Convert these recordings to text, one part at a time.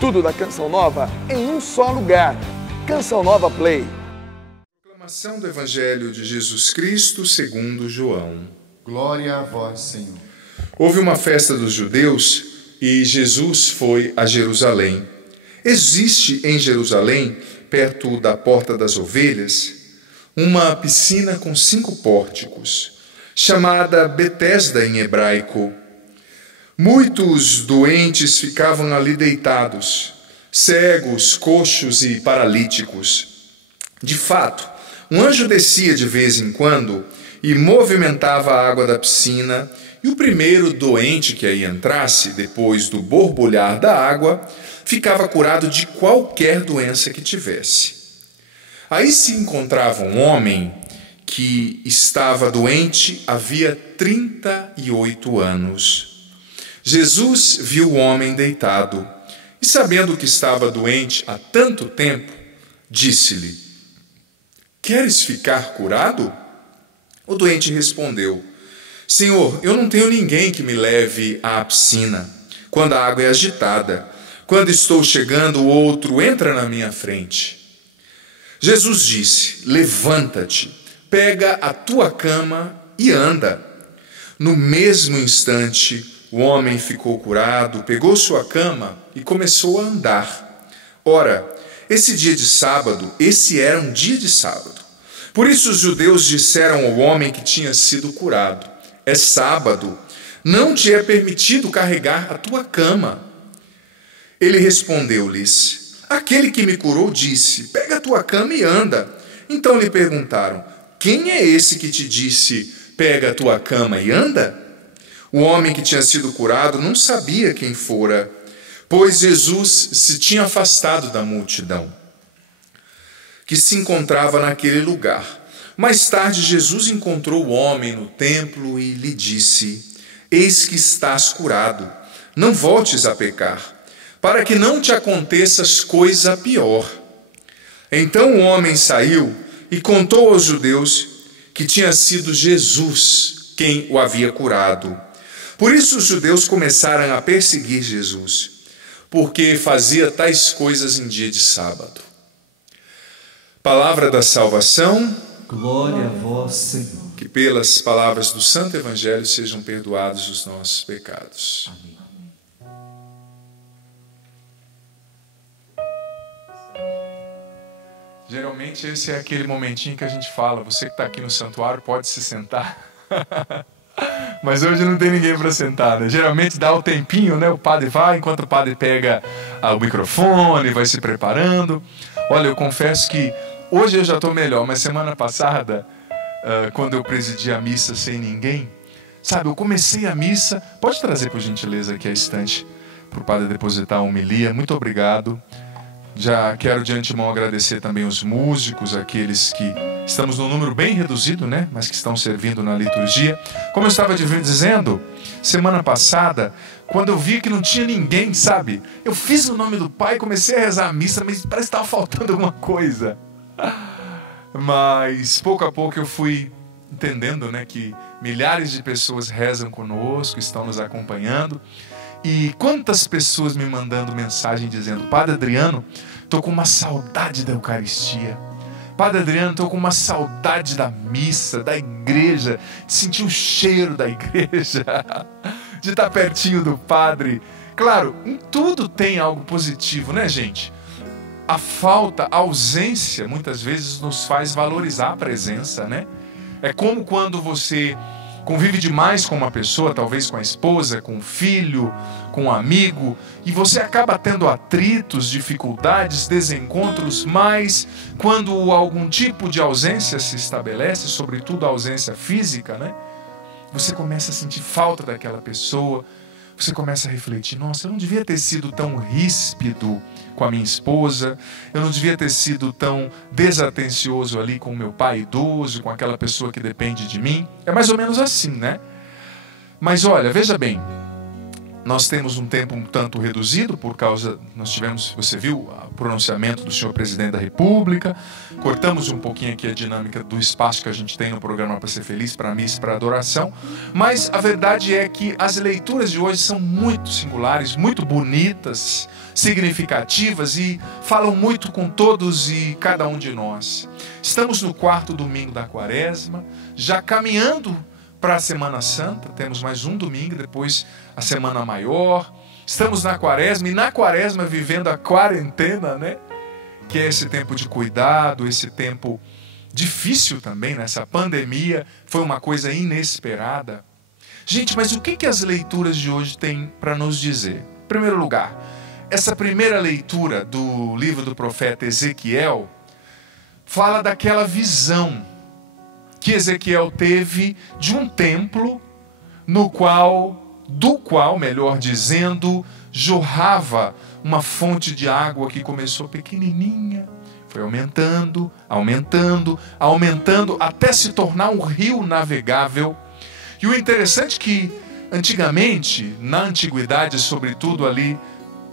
Tudo da Canção Nova em um só lugar. Canção Nova Play. Proclamação do Evangelho de Jesus Cristo segundo João. Glória a vós, Senhor. Houve uma festa dos judeus e Jesus foi a Jerusalém. Existe em Jerusalém, perto da Porta das Ovelhas, uma piscina com 5 pórticos, chamada Betesda em hebraico. Muitos doentes ficavam ali deitados, cegos, coxos e paralíticos. De fato, um anjo descia de vez em quando e movimentava a água da piscina, e o primeiro doente que aí entrasse, depois do borbulhar da água, ficava curado de qualquer doença que tivesse. Aí se encontrava um homem que estava doente havia 38 anos. Jesus viu o homem deitado e, sabendo que estava doente há tanto tempo, disse-lhe: "Queres ficar curado?" O doente respondeu: "Senhor, eu não tenho ninguém que me leve à piscina quando a água é agitada. Quando estou chegando, o outro entra na minha frente." Jesus disse: "Levanta-te, pega a tua cama e anda." No mesmo instante, o homem ficou curado, pegou sua cama e começou a andar. Ora, esse era um dia de sábado. Por isso os judeus disseram ao homem que tinha sido curado: "É sábado, não te é permitido carregar a tua cama." Ele respondeu-lhes: "Aquele que me curou disse: pega a tua cama e anda." Então lhe perguntaram: "Quem é esse que te disse: pega a tua cama e anda?" O homem que tinha sido curado não sabia quem fora, pois Jesus se tinha afastado da multidão que se encontrava naquele lugar. Mais tarde, Jesus encontrou o homem no templo e lhe disse: "Eis que estás curado, não voltes a pecar, para que não te aconteças coisa pior." Então o homem saiu e contou aos judeus que tinha sido Jesus quem o havia curado. Por isso os judeus começaram a perseguir Jesus, porque fazia tais coisas em dia de sábado. Palavra da salvação. Glória a vós, Senhor. Que pelas palavras do Santo Evangelho sejam perdoados os nossos pecados. Amém. Geralmente esse é aquele momentinho que a gente fala: você que está aqui no santuário pode se sentar. Mas hoje não tem ninguém para sentar, né? Geralmente dá o tempinho, né? O padre vai, enquanto o padre pega o microfone, vai se preparando. Olha, eu confesso que hoje eu já estou melhor, mas semana passada, quando eu presidi a missa sem ninguém, sabe, eu comecei a missa. Pode trazer, por gentileza, aqui a estante para o padre depositar a homilia. Muito obrigado. Já quero de antemão agradecer também os músicos, aqueles que estamos num número bem reduzido, né? Mas que estão servindo na liturgia. Como eu estava dizendo, semana passada, quando eu vi que não tinha ninguém, sabe? Eu fiz o nome do Pai e comecei a rezar a missa, mas parece que estava faltando alguma coisa. Mas pouco a pouco eu fui entendendo, né, que milhares de pessoas rezam conosco, estão nos acompanhando. E quantas pessoas me mandando mensagem dizendo: "Padre Adriano, estou com uma saudade da Eucaristia. Padre Adriano, estou com uma saudade da missa, da igreja, de sentir o cheiro da igreja, de estar pertinho do padre." Claro, em tudo tem algo positivo, né, gente? A falta, a ausência, muitas vezes nos faz valorizar a presença, né? É como quando você convive demais com uma pessoa, talvez com a esposa, com o filho, com um amigo, e você acaba tendo atritos, dificuldades, desencontros, mas quando algum tipo de ausência se estabelece, sobretudo a ausência física, né? Você começa a sentir falta daquela pessoa, você começa a refletir: nossa, eu não devia ter sido tão ríspido com a minha esposa, eu não devia ter sido tão desatencioso ali com o meu pai idoso, com aquela pessoa que depende de mim. É mais ou menos assim, né? Mas olha, veja bem, Nós temos um tempo um tanto reduzido por causa, nós tivemos, você viu, o pronunciamento do senhor presidente da República, cortamos um pouquinho aqui a dinâmica do espaço que a gente tem no programa Para Ser Feliz, para missa e para adoração, mas a verdade é que as leituras de hoje são muito singulares, muito bonitas, significativas e falam muito com todos e cada um de nós. Estamos no 4º domingo da Quaresma, já caminhando para a Semana Santa, temos mais um domingo, depois a Semana Maior. Estamos na Quaresma, e na Quaresma vivendo a quarentena, né? Que é esse tempo de cuidado, esse tempo difícil também, né? Essa pandemia foi uma coisa inesperada. Gente, mas o que as leituras de hoje têm para nos dizer? Em primeiro lugar, essa primeira leitura do livro do profeta Ezequiel fala daquela visão que Ezequiel teve de um templo do qual, melhor dizendo, jorrava uma fonte de água que começou pequenininha, foi aumentando, até se tornar um rio navegável. E o interessante é que, antigamente, na antiguidade, sobretudo ali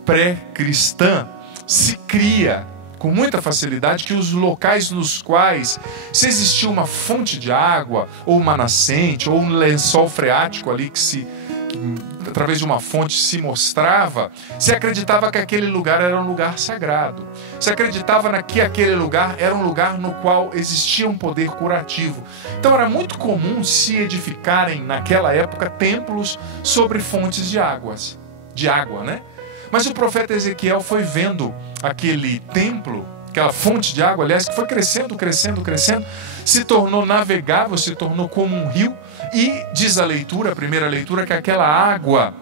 pré-cristã, se cria com muita facilidade que os locais nos quais, se existia uma fonte de água, ou uma nascente, ou um lençol freático ali que através de uma fonte se mostrava, se acreditava que aquele lugar era um lugar sagrado. Se acreditava que aquele lugar era um lugar no qual existia um poder curativo. Então era muito comum se edificarem naquela época templos sobre fontes de água, né? Mas o profeta Ezequiel foi vendo aquele templo, aquela fonte de água, aliás, que foi crescendo, se tornou navegável, se tornou como um rio, e diz a leitura, a primeira leitura, que aquela água,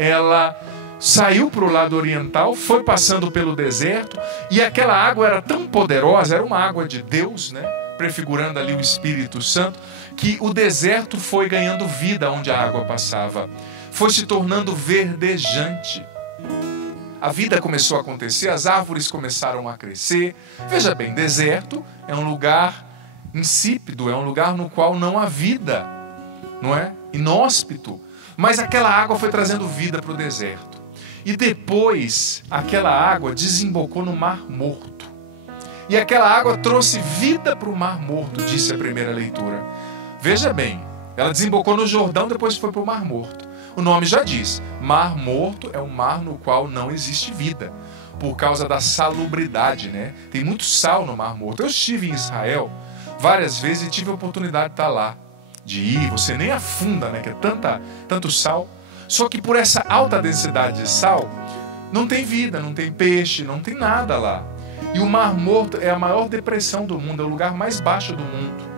ela saiu para o lado oriental, foi passando pelo deserto, e aquela água era tão poderosa, era uma água de Deus, né? Prefigurando ali o Espírito Santo, que o deserto foi ganhando vida onde a água passava, foi se tornando verdejante. A vida começou a acontecer, as árvores começaram a crescer. Veja bem, deserto é um lugar insípido, é um lugar no qual não há vida, não é? Inóspito. Mas aquela água foi trazendo vida para o deserto. E depois, aquela água desembocou no Mar Morto. E aquela água trouxe vida para o Mar Morto, disse a primeira leitura. Veja bem, ela desembocou no Jordão, depois foi para o Mar Morto. O nome já diz, Mar Morto é um mar no qual não existe vida, por causa da salubridade, né? Tem muito sal no Mar Morto. Eu estive em Israel várias vezes e tive a oportunidade de estar lá, de ir, você nem afunda, né? Que é tanto sal. Só que por essa alta densidade de sal, não tem vida, não tem peixe, não tem nada lá. E o Mar Morto é a maior depressão do mundo, é o lugar mais baixo do mundo.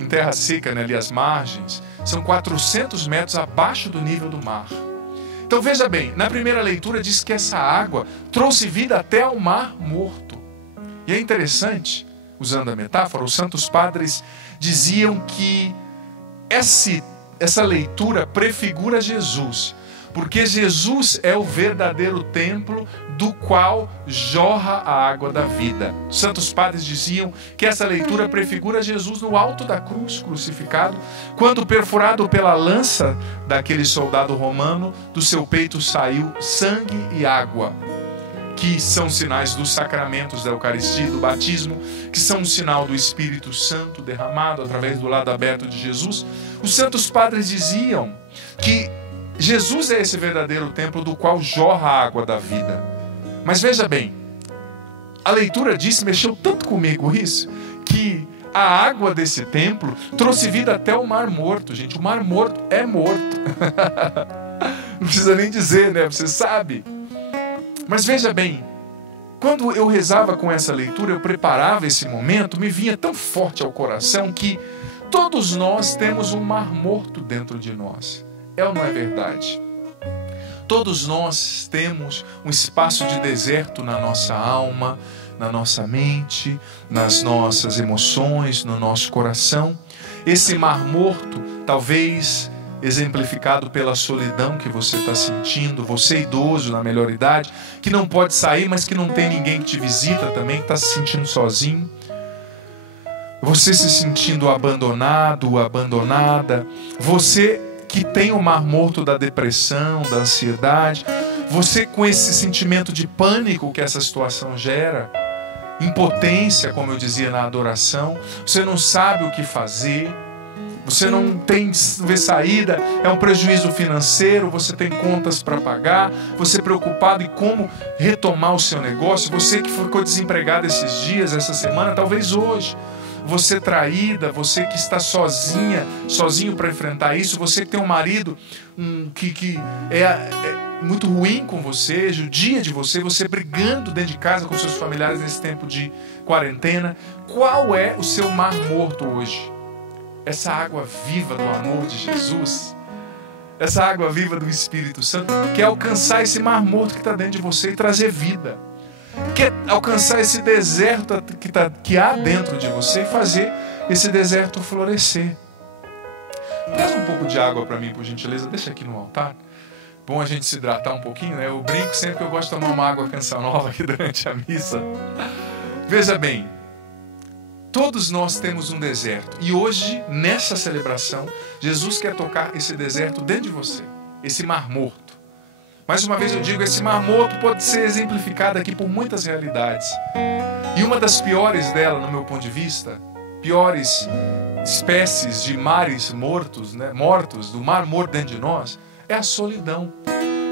Em terra seca, né, ali as margens, são 400 metros abaixo do nível do mar. Então veja bem, na primeira leitura diz que essa água trouxe vida até ao Mar Morto. E é interessante, usando a metáfora, os santos padres diziam que essa leitura prefigura Jesus, porque Jesus é o verdadeiro templo do qual jorra a água da vida. Os santos padres diziam que essa leitura prefigura Jesus no alto da cruz, crucificado, quando perfurado pela lança daquele soldado romano, do seu peito saiu sangue e água, que são sinais dos sacramentos da Eucaristia, do batismo, que são um sinal do Espírito Santo derramado através do lado aberto de Jesus. Os santos padres diziam que Jesus é esse verdadeiro templo do qual jorra a água da vida. Mas veja bem, a leitura disse, mexeu tanto comigo isso, que a água desse templo trouxe vida até o Mar Morto, gente. O Mar Morto é morto. Não precisa nem dizer, né? Você sabe. Mas veja bem, quando eu rezava com essa leitura, eu preparava esse momento, me vinha tão forte ao coração que todos nós temos um Mar Morto dentro de nós. É ou não é verdade? Todos nós temos um espaço de deserto na nossa alma, na nossa mente, nas nossas emoções, no nosso coração. Esse Mar Morto, talvez exemplificado pela solidão que você está sentindo, você idoso na melhor idade, que não pode sair, mas que não tem ninguém que te visita também, que está se sentindo sozinho. Você se sentindo abandonado, abandonada. Você que tem o mar morto da depressão, da ansiedade, você com esse sentimento de pânico que essa situação gera, impotência, como eu dizia na adoração, você não sabe o que fazer, você não vê saída, é um prejuízo financeiro, você tem contas para pagar, você preocupado em como retomar o seu negócio, você que ficou desempregado esses dias, essa semana, talvez hoje, você traída, você que está sozinho para enfrentar isso, você que tem um marido que é muito ruim com você, judia de você brigando dentro de casa com seus familiares nesse tempo de quarentena. Qual é o seu mar morto hoje? Essa água viva do amor de Jesus, essa água viva do Espírito Santo, quer alcançar esse mar morto que está dentro de você e trazer vida. Quer alcançar esse deserto que há dentro de você e fazer esse deserto florescer. Traz um pouco de água para mim, por gentileza. Deixa aqui no altar. Bom a gente se hidratar um pouquinho, né? Eu brinco sempre que eu gosto de tomar uma água Canção Nova aqui durante a missa. Veja bem, todos nós temos um deserto. E hoje, nessa celebração, Jesus quer tocar esse deserto dentro de você. Esse mar morto. Mais uma vez eu digo, esse mar morto pode ser exemplificado aqui por muitas realidades. E uma das piores dela, no meu ponto de vista, piores espécies de mares mortos, né, mortos, do mar morto dentro de nós, é a solidão.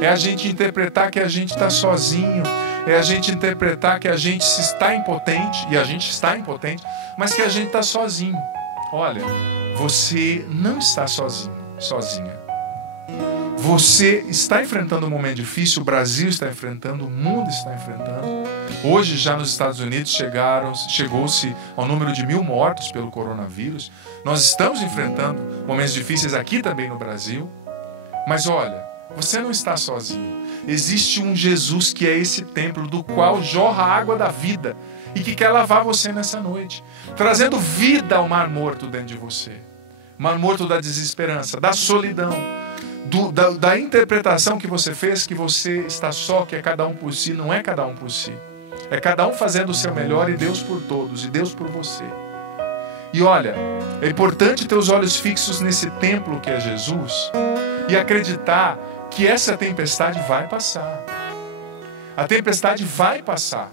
É a gente interpretar que a gente está sozinho, é a gente interpretar que a gente está impotente, e a gente está impotente, mas que a gente está sozinho. Olha, você não está sozinho, sozinha. Você está enfrentando um momento difícil, o Brasil está enfrentando, o mundo está enfrentando. Hoje, já nos Estados Unidos, chegou-se ao número de 1.000 mortos pelo coronavírus. Nós estamos enfrentando momentos difíceis aqui também no Brasil. Mas olha, você não está sozinho. Existe um Jesus que é esse templo do qual jorra a água da vida e que quer lavar você nessa noite, trazendo vida ao mar morto dentro de você. Mar morto da desesperança, da solidão, da interpretação que você fez, que você está só, que é cada um por si. Não é cada um por si. É cada um fazendo o seu melhor e Deus por todos, e Deus por você. E olha, é importante ter os olhos fixos nesse templo que é Jesus e acreditar que essa tempestade vai passar. A tempestade vai passar.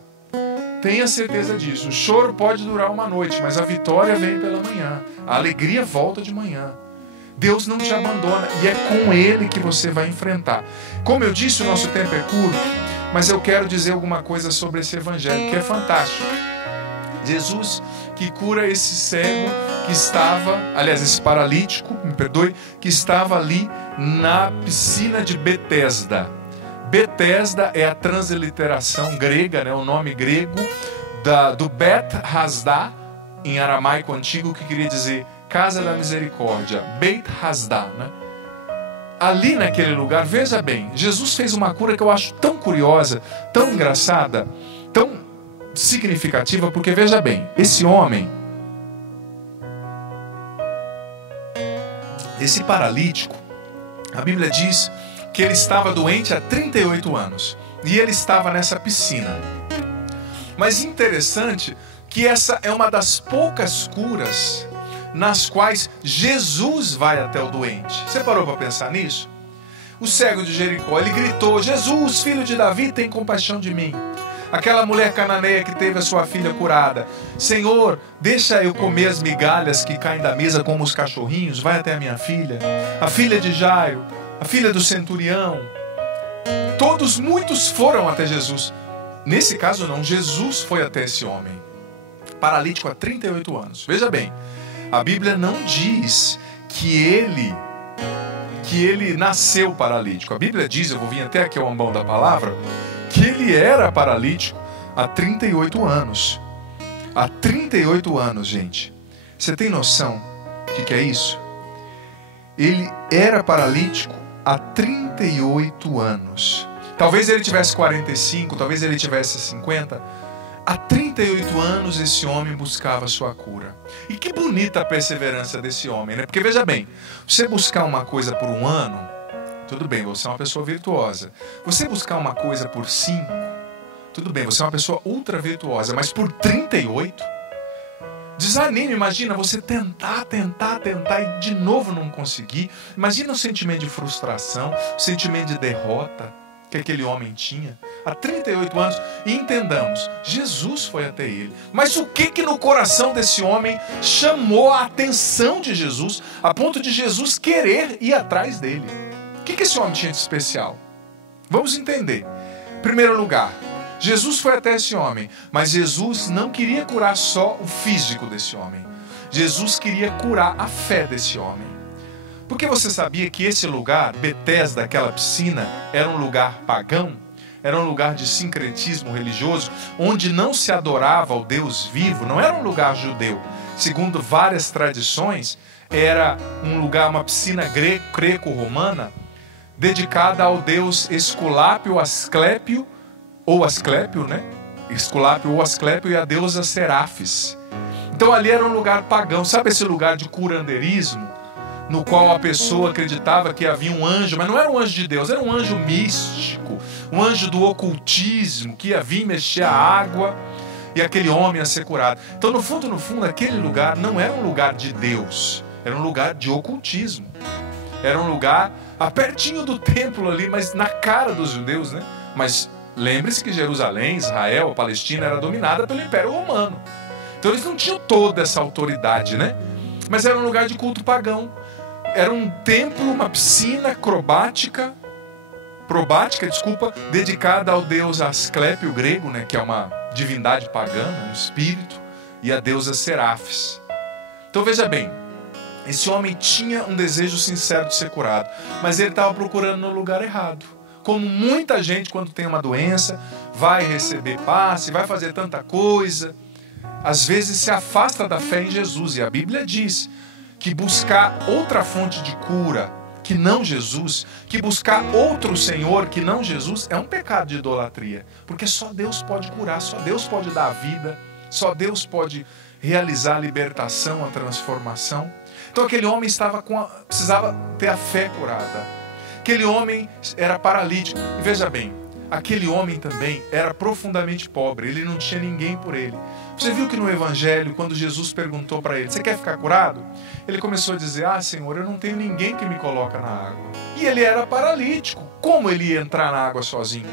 Tenha certeza disso. O choro pode durar uma noite, mas a vitória vem pela manhã. A alegria volta de manhã. Deus não te abandona e é com Ele que você vai enfrentar. Como eu disse, o nosso tempo é curto, mas eu quero dizer alguma coisa sobre esse evangelho que é fantástico. Jesus que cura esse cego que estava, aliás, esse paralítico, me perdoe, que estava ali na piscina de Betesda. Betesda é a transliteração grega, né, o nome grego do Bet Hasda, em aramaico antigo, que queria dizer Casa da Misericórdia, Beit Hasda, né? Ali naquele lugar, veja bem, Jesus fez uma cura que eu acho tão curiosa, tão engraçada, tão significativa, porque veja bem, esse homem, esse paralítico, a Bíblia diz que ele estava doente há 38 anos e ele estava nessa piscina. Mas interessante que essa é uma das poucas curas nas quais Jesus vai até o doente. Você parou para pensar nisso? O cego de Jericó, ele gritou: Jesus, filho de Davi, tem compaixão de mim. Aquela mulher cananeia que teve a sua filha curada: Senhor, deixa eu comer as migalhas que caem da mesa como os cachorrinhos, vai até a minha filha. A filha de Jairo, a filha do centurião. Muitos foram até Jesus. Nesse caso não, Jesus foi até esse homem paralítico há 38 anos. Veja bem, a Bíblia não diz que ele nasceu paralítico. A Bíblia diz, eu vou vir até aqui ao ambão da palavra, que ele era paralítico há 38 anos. Há 38 anos, gente. Você tem noção do que é isso? Ele era paralítico há 38 anos. Talvez ele tivesse 45, talvez ele tivesse 50. Há 38 anos esse homem buscava a sua cura. E que bonita a perseverança desse homem, né? Porque veja bem, você buscar uma coisa por um ano, tudo bem, você é uma pessoa virtuosa. Você buscar uma coisa por 5, tudo bem, você é uma pessoa ultra virtuosa. Mas por 38, Desanime, imagina você tentar e de novo não conseguir. Imagina o sentimento de frustração, o sentimento de derrota que aquele homem tinha há 38 anos. E entendamos, Jesus foi até ele. Mas o que no coração desse homem chamou a atenção de Jesus, a ponto de Jesus querer ir atrás dele? O que esse homem tinha de especial? Vamos entender. Em primeiro lugar, Jesus foi até esse homem, mas Jesus não queria curar só o físico desse homem. Jesus queria curar a fé desse homem. Porque você sabia que esse lugar, Betesda, aquela piscina, era um lugar pagão? Era um lugar de sincretismo religioso, onde não se adorava ao Deus vivo, não era um lugar judeu. Segundo várias tradições, era um lugar, uma piscina greco-romana, dedicada ao deus Esculápio, Asclépio, ou Asclépio, né? Esculápio ou Asclépio, e a deusa Serafis. Então ali era um lugar pagão. Sabe esse lugar de curandeirismo? No qual a pessoa acreditava que havia um anjo, mas não era um anjo de Deus, era um anjo místico, um anjo do ocultismo, que ia vir mexer a água e aquele homem ia ser curado. Então no fundo, aquele lugar não era um lugar de Deus, era um lugar de ocultismo. Era um lugar pertinho do templo ali, mas na cara dos judeus, né? Mas lembre-se que Jerusalém, Israel, a Palestina era dominada pelo Império Romano. Então eles não tinham toda essa autoridade, né? Mas era um lugar de culto pagão. Era um templo, uma piscina probática, dedicada ao deus Asclépio grego, né? Que é uma divindade pagã, um espírito, e a deusa Serafis. Então veja bem, esse homem tinha um desejo sincero de ser curado, mas ele estava procurando no lugar errado. Como muita gente, quando tem uma doença, vai receber passe, vai fazer tanta coisa, às vezes se afasta da fé em Jesus. E a Bíblia diz que buscar outra fonte de cura que não Jesus, que buscar outro Senhor que não Jesus, é um pecado de idolatria. Porque só Deus pode curar, só Deus pode dar a vida, só Deus pode realizar a libertação, a transformação. Então aquele homem precisava ter a fé curada. Aquele homem era paralítico. E veja bem, aquele homem também era profundamente pobre. Ele não tinha ninguém por ele. Você viu que no Evangelho, quando Jesus perguntou para ele, você quer ficar curado? Ele começou a dizer, Senhor, eu não tenho ninguém que me coloca na água. E ele era paralítico. Como ele ia entrar na água sozinho?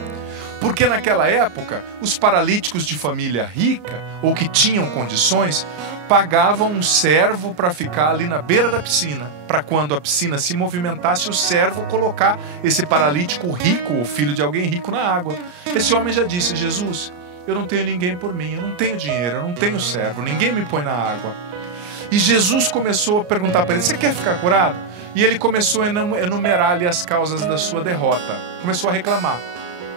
Porque naquela época, os paralíticos de família rica, ou que tinham condições, pagavam um servo para ficar ali na beira da piscina, para quando a piscina se movimentasse, o servo colocar esse paralítico rico, o filho de alguém rico, na água. Esse homem já disse, Jesus, eu não tenho ninguém por mim, eu não tenho dinheiro, eu não tenho servo, ninguém me põe na água. E Jesus começou a perguntar para ele, você quer ficar curado? E ele começou a enumerar ali as causas da sua derrota, começou a reclamar.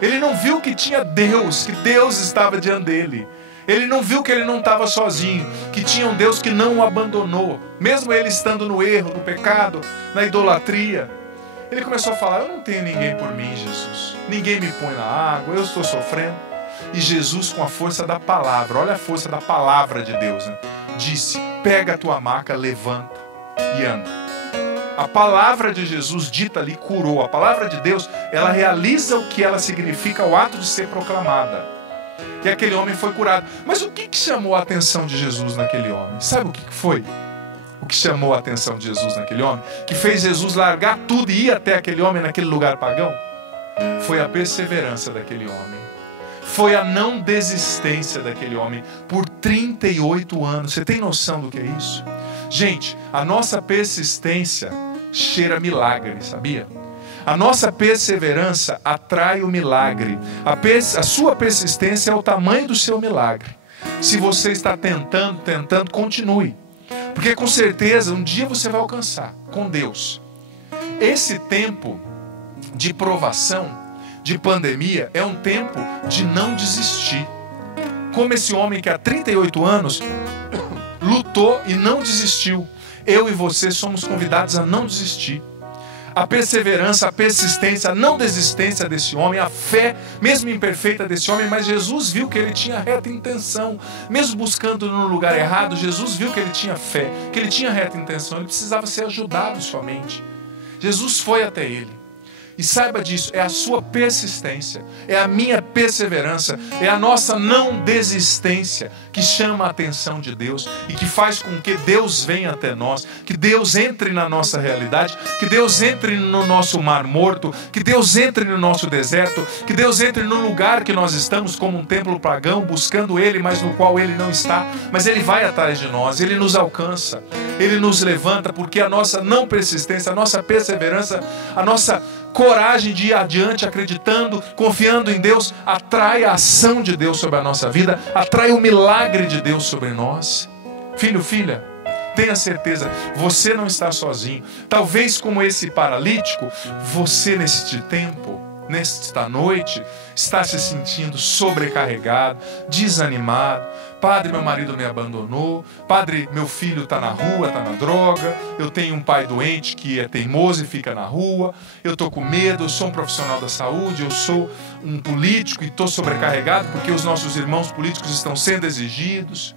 Ele não viu que tinha Deus, que Deus estava diante dele. Ele não viu que ele não estava sozinho, que tinha um Deus que não o abandonou, mesmo ele estando no erro, no pecado, na idolatria. Ele começou a falar, eu não tenho ninguém por mim, Jesus. Ninguém me põe na água, eu estou sofrendo. E Jesus, com a força da palavra, olha a força da palavra de Deus, né? Disse, pega a tua maca, levanta e anda. A palavra de Jesus dita ali curou. A palavra de Deus, ela realiza o que ela significa, o ato de ser proclamada. E aquele homem foi curado. Mas o que chamou a atenção de Jesus naquele homem? Sabe o que foi? O que chamou a atenção de Jesus naquele homem? Que fez Jesus largar tudo e ir até aquele homem naquele lugar pagão? Foi a perseverança daquele homem. Foi a não desistência daquele homem por 38 anos. Você tem noção do que é isso? Gente, a nossa persistência cheira milagre, sabia? A nossa perseverança atrai o milagre. A sua persistência é o tamanho do seu milagre. Se você está tentando, continue. Porque com certeza um dia você vai alcançar com Deus. Esse tempo de provação, de pandemia, é um tempo de não desistir. Como esse homem que há 38 anos lutou e não desistiu. Eu e você somos convidados a não desistir. A perseverança, a persistência, a não desistência desse homem, a fé, mesmo imperfeita desse homem, mas Jesus viu que ele tinha reta intenção. Mesmo buscando no lugar errado, Jesus viu que ele tinha fé, que ele tinha reta intenção, ele precisava ser ajudado somente. Jesus foi até ele. E saiba disso, é a sua persistência, é a minha perseverança, é a nossa não desistência que chama a atenção de Deus e que faz com que Deus venha até nós, que Deus entre na nossa realidade, que Deus entre no nosso mar morto, que Deus entre no nosso deserto, que Deus entre no lugar que nós estamos como um templo pagão, buscando Ele, mas no qual Ele não está. Mas Ele vai atrás de nós, Ele nos alcança, Ele nos levanta, porque a nossa não persistência, a nossa perseverança, a nossa coragem de ir adiante, acreditando, confiando em Deus, atrai a ação de Deus sobre a nossa vida, atrai o milagre de Deus sobre nós. Filho, filha, tenha certeza, você não está sozinho. Talvez como esse paralítico, você neste tempo, nesta noite, está se sentindo sobrecarregado, desanimado. Padre, meu marido me abandonou. Padre, meu filho está na rua, está na droga. Eu tenho um pai doente que é teimoso e fica na rua. Eu estou com medo, eu sou um profissional da saúde, eu sou um político e estou sobrecarregado porque os nossos irmãos políticos estão sendo exigidos.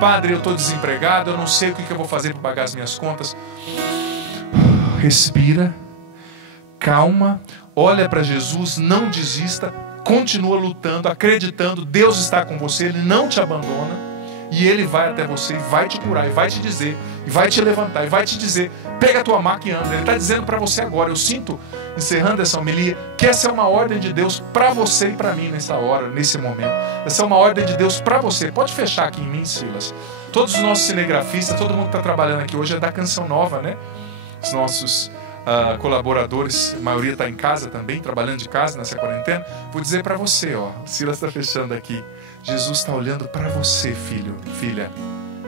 Padre, eu estou desempregado, eu não sei o que eu vou fazer para pagar as minhas contas. Respira, calma, olha para Jesus, não desista, continua lutando, acreditando, Deus está com você, Ele não te abandona, e Ele vai até você e vai te curar, e vai te dizer, e vai te levantar, e vai te dizer, pega a tua maca e anda. Ele está dizendo para você agora. Eu sinto, encerrando essa homilia, que essa é uma ordem de Deus para você e para mim nessa hora, nesse momento. Essa é uma ordem de Deus para você. Pode fechar aqui em mim, Silas. Todos os nossos cinegrafistas, todo mundo que está trabalhando aqui hoje é da Canção Nova, né? Os nossos colaboradores, a maioria está em casa também, trabalhando de casa nessa quarentena. Vou dizer para você, ó, o Silas está fechando aqui. Jesus está olhando para você, filho, filha,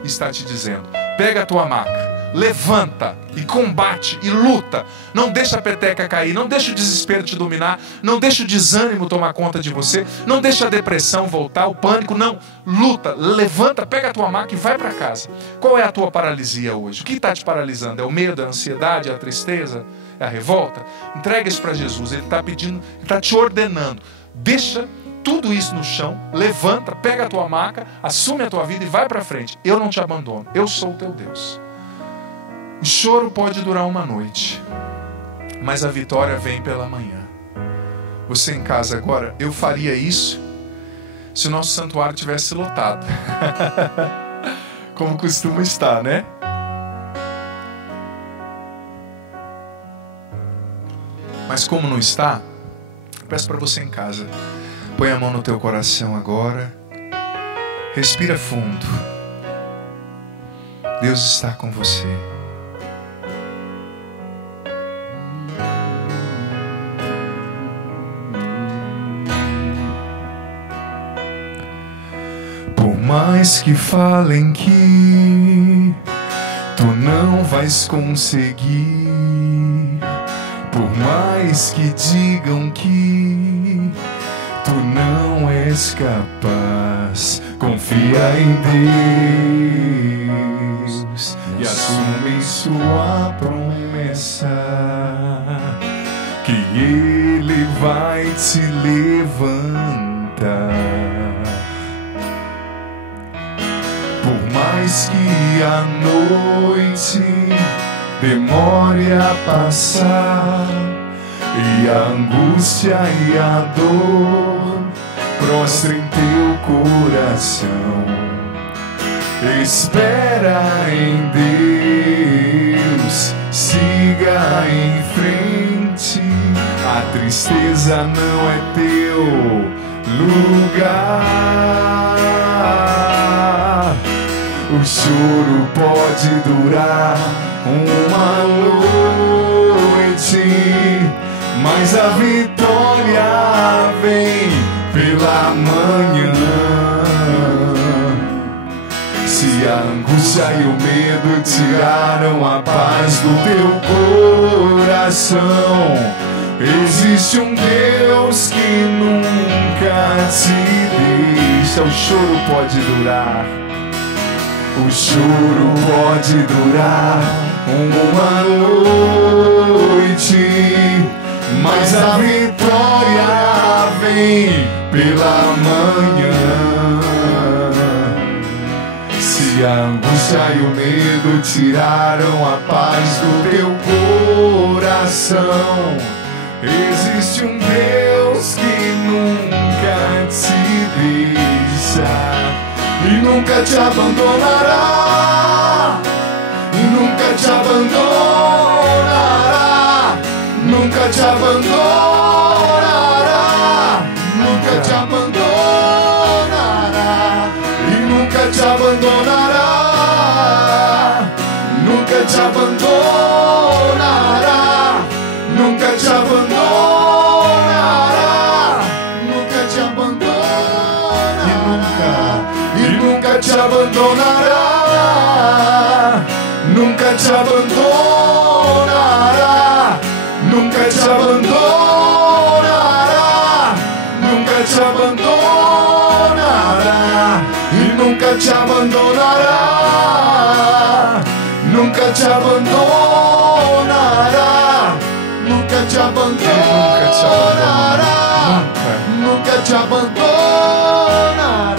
e está te dizendo, pega a tua maca, levanta e combate e luta. Não deixa a peteca cair, não deixa o desespero te dominar, não deixa o desânimo tomar conta de você, não deixa a depressão voltar, o pânico, não. Luta, levanta, pega a tua maca e vai para casa. Qual é a tua paralisia hoje? O que está te paralisando? É o medo, é a ansiedade, é a tristeza, é a revolta? Entrega isso para Jesus. Ele está pedindo, Ele está te ordenando. Deixa tudo isso no chão, levanta, pega a tua maca, assume a tua vida e vai para frente. Eu não te abandono, eu sou o teu Deus. O choro pode durar uma noite, mas a vitória vem pela manhã. Você em casa agora, eu faria isso se o nosso santuário tivesse lotado. Como costuma estar, né? Mas como não está, eu peço para você em casa, põe a mão no teu coração agora, respira fundo. Deus está com você. Por mais que falem que tu não vais conseguir, por mais que digam que tu não és capaz, confia em Deus e assume sua promessa, que Ele vai te levantar. Por mais que a noite demore a passar e a angústia e a dor prostrem teu coração, espera em Deus, siga em frente. A tristeza não é teu lugar. O choro pode durar uma noite, mas a vitória vem pela manhã. Se a angústia e o medo tiraram a paz do teu coração, existe um Deus que nunca te deixa. O choro pode durar. O choro pode durar uma noite, mas a vitória vem pela manhã. Se a angústia e o medo tiraram a paz do teu coração, Existe um Deus que nunca te deixa e nunca te abandonará, e nunca te abandonará, nunca te abandonará, nunca te abandonará, e nunca te abandonará, nunca te abandonará, nunca te abandonará, nunca te abandonará, e nunca te abandonará, nunca te abandonará, nunca te abandonará, nunca te abandonará, e nunca te abandonará, nunca te abandonará, nunca te abandonará, nunca te abandonará.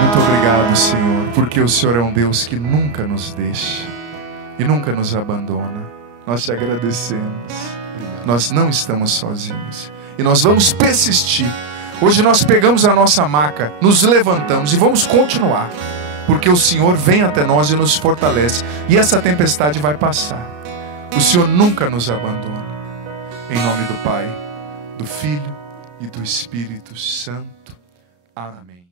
Muito obrigado, Senhor, porque o Senhor é um Deus que nunca nos deixa e nunca nos abandona. Nós te agradecemos. Nós não estamos sozinhos e nós vamos persistir. Hoje nós pegamos a nossa maca, nos levantamos e vamos continuar, porque o Senhor vem até nós e nos fortalece, e essa tempestade vai passar. O Senhor nunca nos abandona. Em nome do Pai, do Filho e do Espírito Santo. Amém.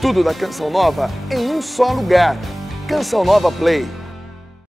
Tudo da Canção Nova em um só lugar. Canção Nova Play.